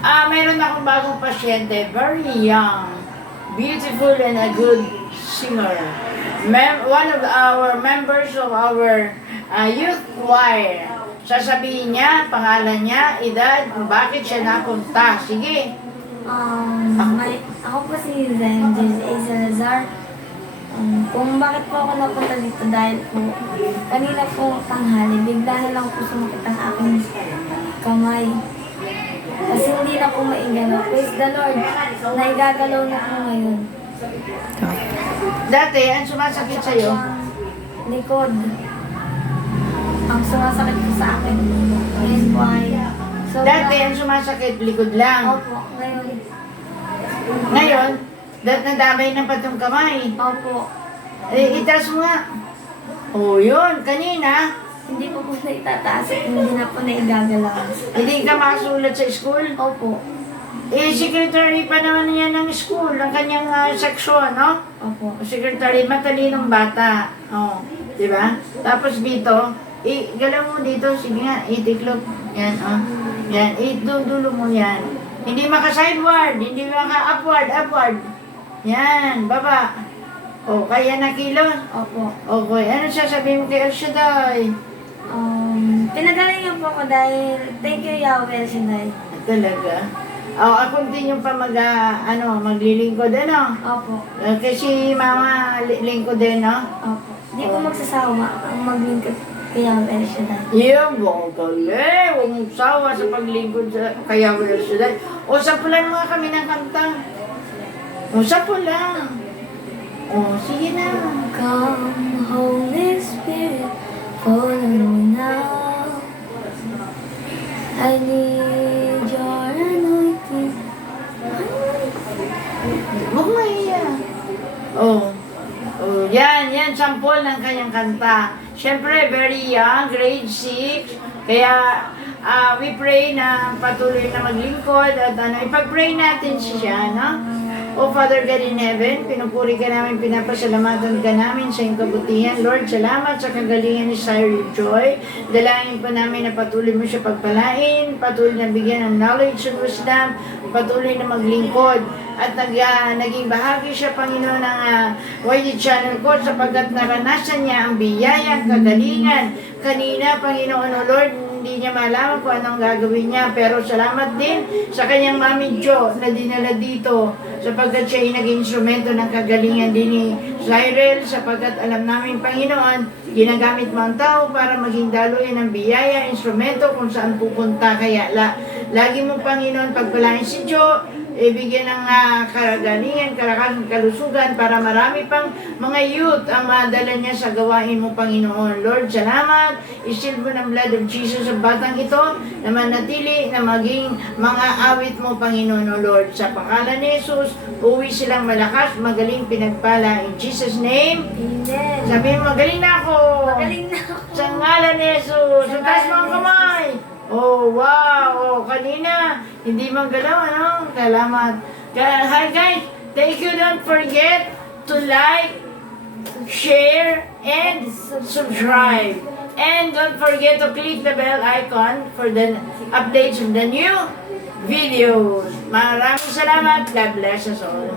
Mayroon akong bagong pasyente, very young, beautiful and a good singer. One of our members of our youth choir. Sasabihin niya, pangalan niya, edad, kung bakit siya napunta. Sige. Ako po si Zen A. Salazar. Kung bakit po ako napunta dito dahil po kanina po tanghali, bigla na lang po sumakit ang aking kamay. Kasi hindi na po maigalaw. Praise the Lord, naigagalaw na po ngayon. Dati, ang sumasakit sa'yo? Likod. Ang sumasakit po sa akin. Ngayon po ay... Dati, ang sumasakit, likod lang. Opo, ngayon. Ngayon, nadamay na patong kamay. Opo. Itaas mo nga. Yun, kanina. Hindi po po na itataas at hindi na po na igagalaw. Hindi ka makasulat sa school? Opo. Secretary pa naman niya ng school, ang kanyang seksyon, no? Opo. Secretary, matalinong bata. Di ba? Tapos dito, galaw mo dito, sige nga, itiklop. Yan, Yan, dulo mo yan. Hindi maka-sideward, hindi maka-upward. Yan, baba. Kaya na kilon? Opo. Okay, ano sasabihin mo kay El Shaddai? Pinagalingan po ako dahil thank you Yahweh El Shaddai. Talaga? Continue pa maglilingkod, ano? Opo. Kasi mama lingkod din, no? Opo. Hindi po magsasawa ang maglingkod kay Yahweh El Shaddai. Galing! Huwag mong sawa sa paglingkod kay Yahweh El Shaddai. Sapulan mga kami ng kanta. Sapulan. Sige na. Come, Holy Spirit, fall on me now. I need your anointing. Huwag maiya. Yan, sample ng kanyang kanta. Siyempre, very young, grade 6. Kaya, we pray na patuloy na maglingkod at ipag-pray natin siya, no? Father God in heaven, pinupuri ka namin, pinapasalamatan ka namin sa iyong kabutihan. Lord, salamat sa kagalingan ni Cyril Joy. Dalangin po namin na patuloy mo siya pagpalain, patuloy na bigyan ng knowledge and wisdom, patuloy na maglingkod. At naging bahagi siya, Panginoon, ng YD channel ko sapagkat naranasan niya ang biyaya, kagalingan. Kanina, Panginoon, O Lord, hindi niya malaman kung anong gagawin niya. Pero salamat din sa kanyang Mami Jo na dinala dito sapagkat siya ay naging instrumento ng kagalingan din ni Cyril sapagkat alam namin, Panginoon, ginagamit mo ang tao para maging daluyan ng biyaya, instrumento kung saan pupunta. Kaya lagi mo, Panginoon, pagpalain si Jo, ibigyan ng kagalingan, kalakasan, kalusugan para marami pang mga youth ang madala niya sa gawain mo, Panginoon. Lord, salamat. Isil mo ng blood of Jesus sa batang ito na manatili na maging mga awit mo, Panginoon, O Lord. Sa pangalan ni Jesus, uwi silang malakas, magaling, pinagpala. In Jesus' name, Amen. sabihin mo, magaling na ako. Magaling na ako. Sa ngalan ni Jesus, sa taas mo ang kamay. Wow! Kanina, hindi magalaw, ano? Salamat. Hi guys, thank you. Don't forget to like, share, and subscribe. And don't forget to click the bell icon for the updates of the new videos. Maraming salamat. God bless us all.